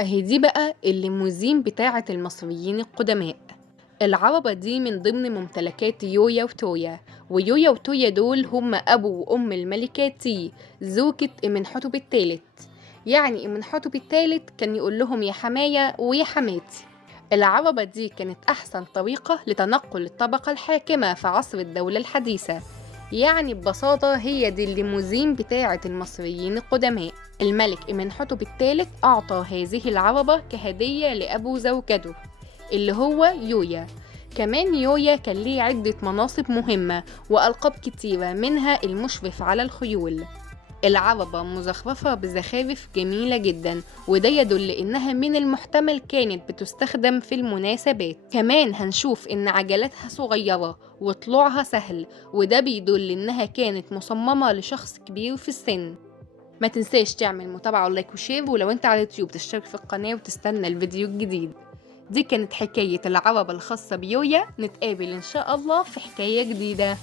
أهي دي بقى الليموزين بتاعة المصريين القدماء. العربة دي من ضمن ممتلكات يويا وتويا، ويويا وتويا دول هم أبو وأم الملكة تي زوجة إمنحتب الثالث. يعني إمنحتب الثالث كان يقول لهم يا حماية ويا حماتي. العربة دي كانت أحسن طريقة لتنقل الطبقة الحاكمة في عصر الدولة الحديثة. يعني ببساطة هي دي الليموزين بتاعة المصريين القدماء. الملك إمنحتب الثالث أعطى هذه العربة كهدية لأبو زوجته اللي هو يويا. كمان يويا كان ليه عدة مناصب مهمة وألقاب كتيرة، منها المشرف على الخيول. العربة مزخرفة بزخارف جميلة جدا، وده يدل إنها من المحتمل كانت بتستخدم في المناسبات. كمان هنشوف إن عجلاتها صغيرة وطلوعها سهل، وده بيدل إنها كانت مصممة لشخص كبير في السن. ما تنساش تعمل متابعة ولايك وشير، ولو انت على اليوتيوب تشترك في القناة وتستنى الفيديو الجديد. دي كانت حكاية العربة الخاصة بيويا، نتقابل إن شاء الله في حكاية جديدة.